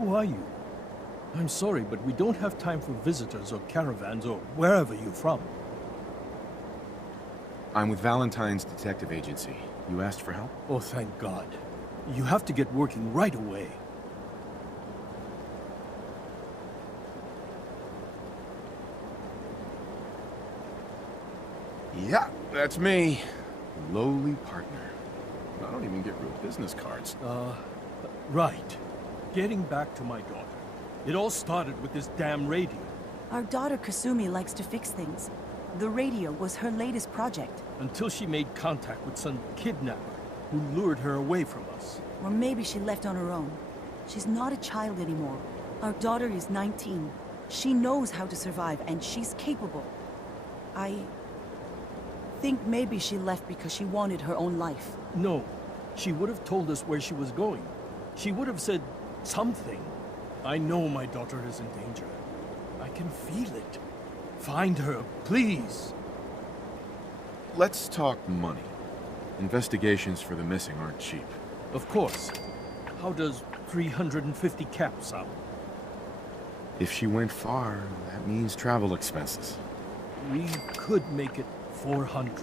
Who are you? I'm sorry, but we don't have time for visitors or caravans or wherever you're from. I'm with Valentine's Detective Agency. You asked for help? Oh, thank God. You have to get working right away. Yeah, that's me. Lowly partner. I don't even get real business cards. Right. Getting back to my daughter. It all started with this damn radio. Our daughter Kasumi likes to fix things. The radio was her latest project. Until she made contact with some kidnapper who lured her away from us. Or maybe she left on her own. She's not a child anymore. Our daughter is 19. She knows how to survive, and she's capable. I think maybe she left because she wanted her own life. No. She would have told us where she was going. She would have said something. I know my daughter is in danger. I can feel it. Find her, please. Let's talk money. Investigations for the missing aren't cheap. Of course. How does 350 caps sound? If she went far, that means travel expenses. We could make it 400.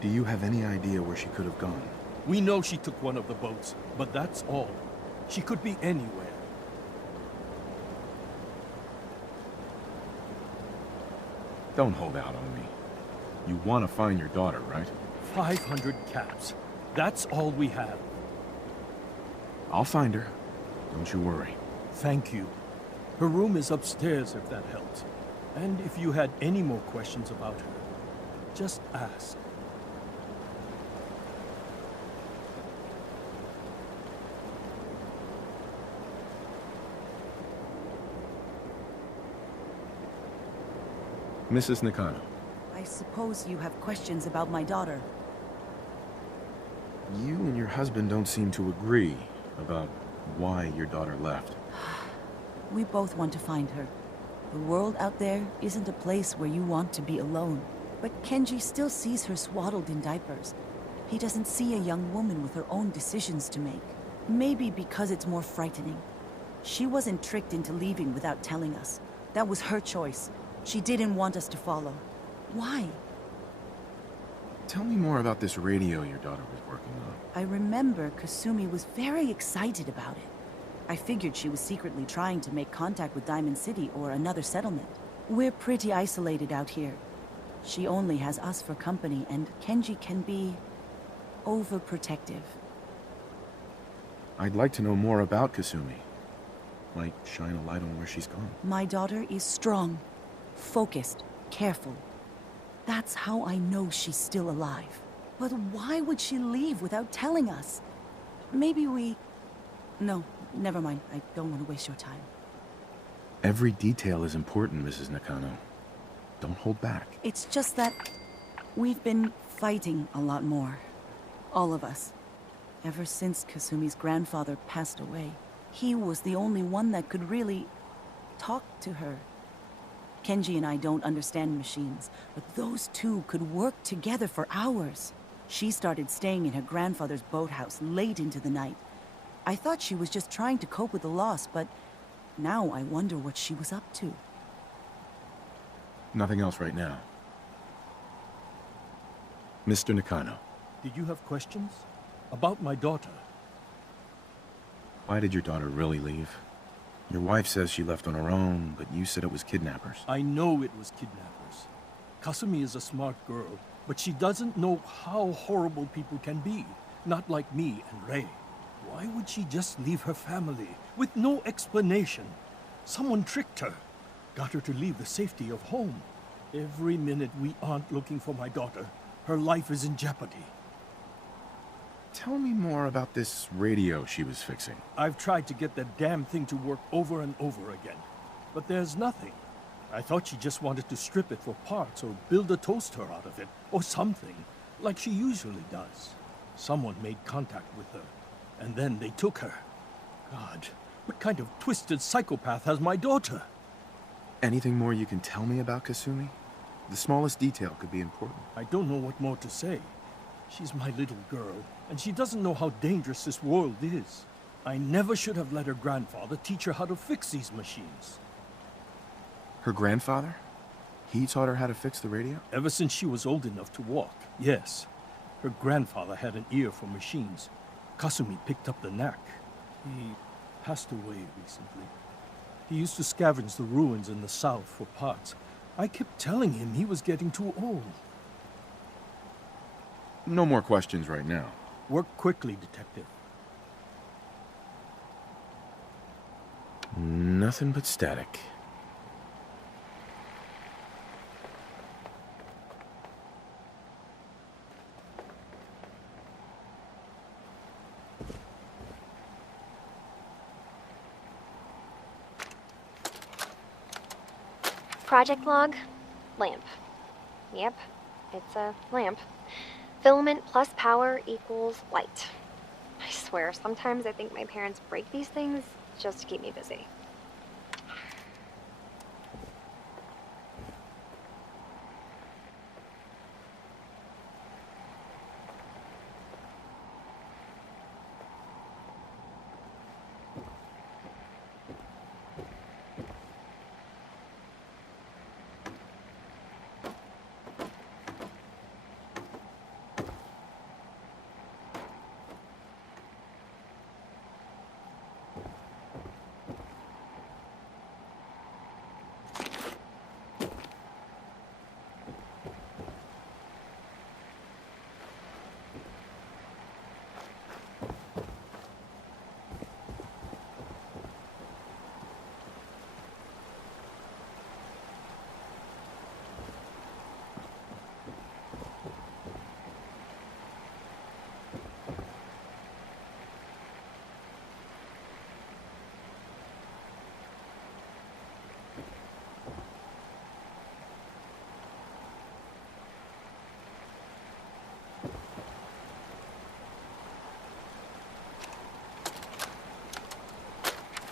Do you have any idea where she could have gone? We know she took one of the boats, but that's all. She could be anywhere. Don't hold out on me. You want to find your daughter, right? 500 caps. That's all we have. I'll find her. Don't you worry. Thank you. Her room is upstairs if that helps. And if you had any more questions about her, just ask. Mrs. Nakano. I suppose you have questions about my daughter. You and your husband don't seem to agree about why your daughter left. We both want to find her. The world out there isn't a place where you want to be alone. But Kenji still sees her swaddled in diapers. He doesn't see a young woman with her own decisions to make. Maybe because it's more frightening. She wasn't tricked into leaving without telling us. That was her choice. She didn't want us to follow. Why? Tell me more about this radio your daughter was working on. I remember Kasumi was very excited about it. I figured she was secretly trying to make contact with Diamond City or another settlement. We're pretty isolated out here. She only has us for company, and Kenji can be overprotective. I'd like to know more about Kasumi. Might shine a light on where she's gone. My daughter is strong, focused, careful. That's how I know she's still alive. But why would she leave without telling us? Maybe we... No, never mind. I don't want to waste your time. Every detail is important, Mrs. Nakano. Don't hold back. It's just that we've been fighting a lot more. All of us. Ever since Kasumi's grandfather passed away. He was the only one that could really talk to her. Kenji and I don't understand machines, but those two could work together for hours. She started staying in her grandfather's boathouse late into the night. I thought she was just trying to cope with the loss, but now I wonder what she was up to. Nothing else right now. Mr. Nakano. Did you have questions? About my daughter? Why did your daughter really leave? Your wife says she left on her own, but you said it was kidnappers. I know it was kidnappers. Kasumi is a smart girl, but she doesn't know how horrible people can be. Not like me and Rei. Why would she just leave her family, with no explanation? Someone tricked her. Got her to leave the safety of home. Every minute we aren't looking for my daughter, her life is in jeopardy. Tell me more about this radio she was fixing. I've tried to get that damn thing to work over and over again, but there's nothing. I thought she just wanted to strip it for parts or build a toaster out of it, or something, like she usually does. Someone made contact with her, and then they took her. God, what kind of twisted psychopath has my daughter? Anything more you can tell me about Kasumi? The smallest detail could be important. I don't know what more to say. She's my little girl, and she doesn't know how dangerous this world is. I never should have let her grandfather teach her how to fix these machines. Her grandfather? He taught her how to fix the radio? Ever since she was old enough to walk, yes. Her grandfather had an ear for machines. Kasumi picked up the knack. He passed away recently. He used to scavenge the ruins in the south for parts. I kept telling him he was getting too old. No more questions right now. Work quickly, Detective. Nothing but static. Project log, lamp. Yep, it's a lamp. Filament plus power equals light. I swear, sometimes I think my parents break these things just to keep me busy.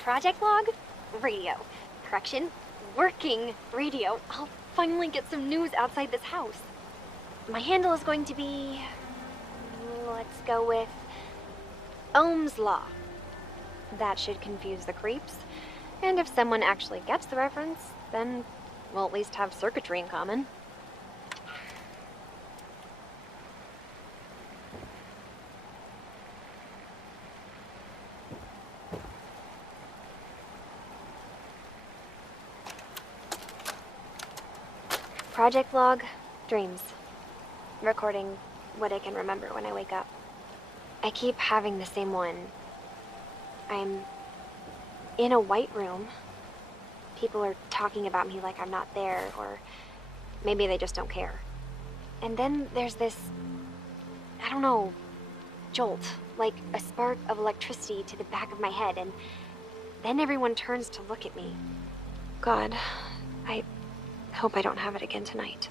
Project log, radio. Correction, working radio. I'll finally get some news outside this house. My handle is going to be... let's go with... Ohm's Law. That should confuse the creeps. And if someone actually gets the reference, then we'll at least have circuitry in common. Project log, dreams. Recording what I can remember when I wake up. I keep having the same one. I'm in a white room. People are talking about me like I'm not there, or maybe they just don't care. And then there's this, I don't know, jolt, like a spark of electricity to the back of my head, and then everyone turns to look at me. God, I hope I don't have it again tonight.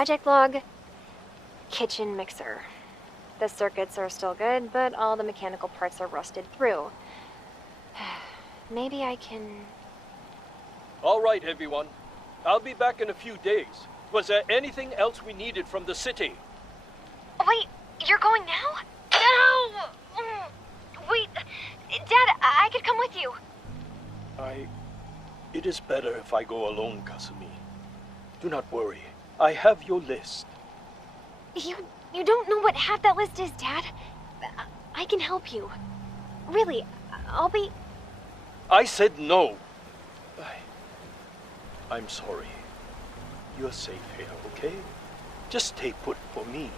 Project log, kitchen mixer. The circuits are still good, but all the mechanical parts are rusted through. Maybe I can... All right, everyone. I'll be back in a few days. Was there anything else we needed from the city? Wait, you're going now? No! Wait, Dad, I could come with you. It is better if I go alone, Kasumi. Do not worry. I have your list. You don't know what half that list is, Dad. I can help you. Really, I'll be... I said no. I'm sorry. You're safe here, okay? Just stay put for me.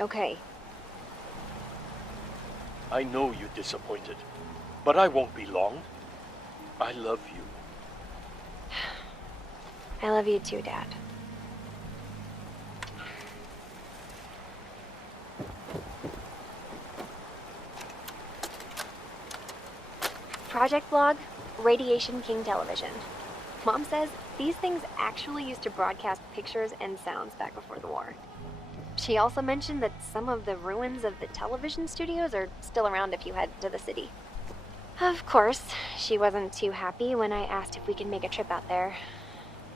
Okay. I know you're disappointed, but I won't be long. I love you. I love you too, Dad. Project log, Radiation King Television. Mom says these things actually used to broadcast pictures and sounds back before the war. She also mentioned that some of the ruins of the television studios are still around if you head to the city. Of course, she wasn't too happy when I asked if we could make a trip out there.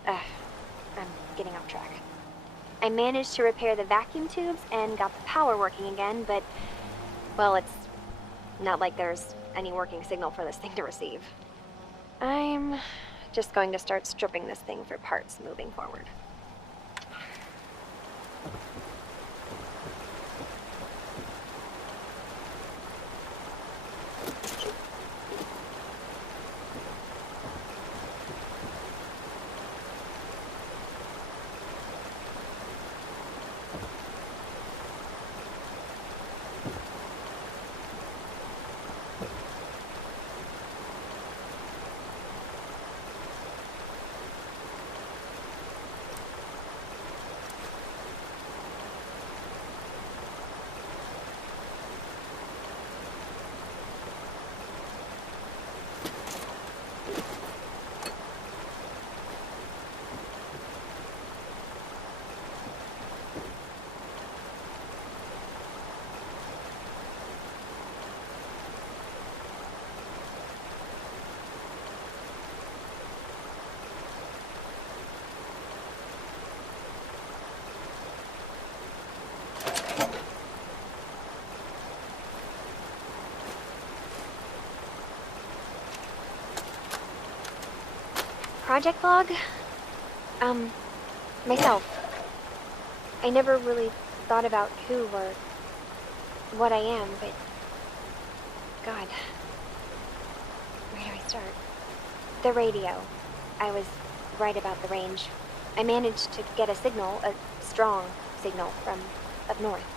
I'm getting off track. I managed to repair the vacuum tubes and got the power working again, but, well, it's not like there's any working signal for this thing to receive. I'm just going to start stripping this thing for parts moving forward. Project log? Myself. I never really thought about who or what I am, but... God. Where do I start? The radio. I was right about the range. I managed to get a signal, a strong signal, from up north.